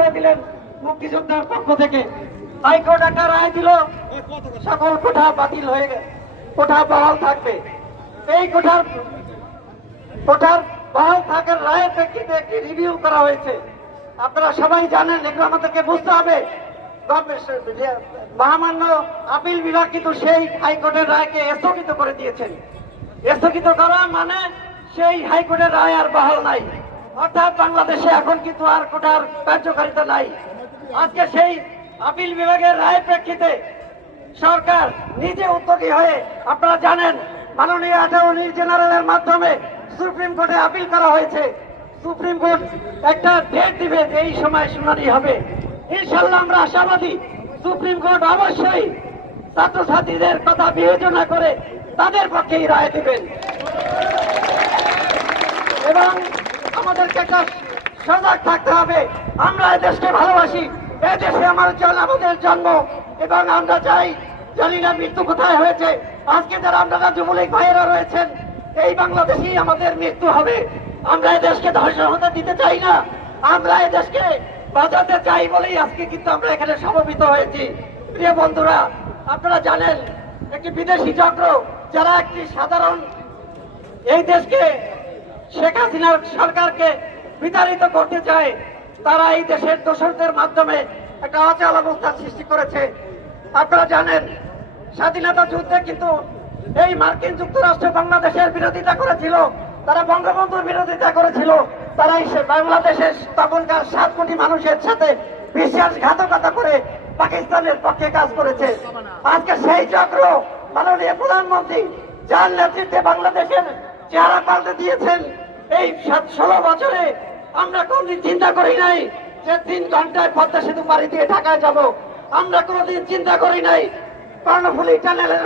করে দিলেন মুক্তিযোদ্ধার পক্ষ থেকে। হাইকোর্ট একটা রায় দিল, সকল কোঠা বাতিল হয়ে কোঠা বহাল থাকবে। এই কোঠার কোঠার বহাল থাকার রায়ের প্রেক্ষিতে একটি রিভিউ করা হয়েছে। আপনারা সবাই জানেন, এগুলো আমাদেরকে বুঝতে হবে। মহামান্য আপিল বিভাগ কিন্তু সেই হাইকোর্টের রায়কে স্থগিত করে দিয়েছেন। স্থগিত করা মানে সেই হাইকোর্টের রায় আর বহাল নাই। অর্থাৎ বাংলাদেশে এখন কিন্তু আর কোটার কার্যকারিতা নাই। আজকে সেই আপিল বিভাগের রায়ের প্রেক্ষিতে সরকার নিজে উদ্যোগী হয়ে, আপনারা জানেন, মাননীয় অ্যাটর্নি জেনারেলের মাধ্যমে সুপ্রিম কোর্টে আপিল করা হয়েছে। সুপ্রিম কোর্ট একটা ডেট দিবে যে এই সময় শুনানি হবে। ইনশাল্লাহ আমরা আশাবাদী সুপ্রিম কোর্ট অবশ্যই ছাত্রছাত্রীদের কথা বিবেচনা করে তাদের পক্ষেই রায় দিবেন এবং আমাদেরকে একটা সজাগ থাকতে হবে। আমরা দেশকে ভালোবাসি। এই দেশে আমার আমাদের জন্ম। এবং আমরা চাই জানি না মৃত্যু কোথায় হয়েছে? আজকে যারা আপনারা যুবলীগ ভাইয়েরা রয়েছেন, এই বাংলাদেশেই আমাদের মৃত্যু হবে। আমরা এই দেশকে ধ্বংস হতে দিতে চাই না। আমরা এই দেশকে বাঁচাতে চাই বলেই আজকে কিন্তু আমরা এখানে সমবেত হয়েছি। প্রিয় বন্ধুরা, আপনারা জানেন, একটি বিদেশি চক্র, যারা একটি সাধারণ এই দেশকে শেখ হাসিনার সরকারকে বিতাড়িত করতে চায়, তারা এই দেশের দোষরদের মাধ্যমে একটা অচল অবস্থার সৃষ্টি করেছে। আপনারা জানেন, স্বাধীনতা যুদ্ধে কিন্তু এই মার্কিন যুক্তরাষ্ট্র বাংলাদেশের বিরোধিতা করেছিল, তারা বঙ্গবন্ধুর বিরোধিতা করেছিল, তারা এই সে- বাংলাদেশের তখনকার সাত কোটি মানুষের সাথে বিশ্বাসঘাতকতা করে পাকিস্তানের পক্ষে কাজ করেছে। আজকে সেই চক্র মাননীয় প্রধানমন্ত্রী যার নেতৃত্বে বাংলাদেশের চেহারা পাল্টে দিয়েছেন, এই সাত ষোলো বছরে আমরা কোনদিন চিন্তা করি নাই যে তিন ঘন্টায় পদ্মা সেতু পাড়ি দিয়ে ঢাকায় যাব। আমরা কোনোদিন চিন্তা করি নাই, কর্ণফুলি টানেলের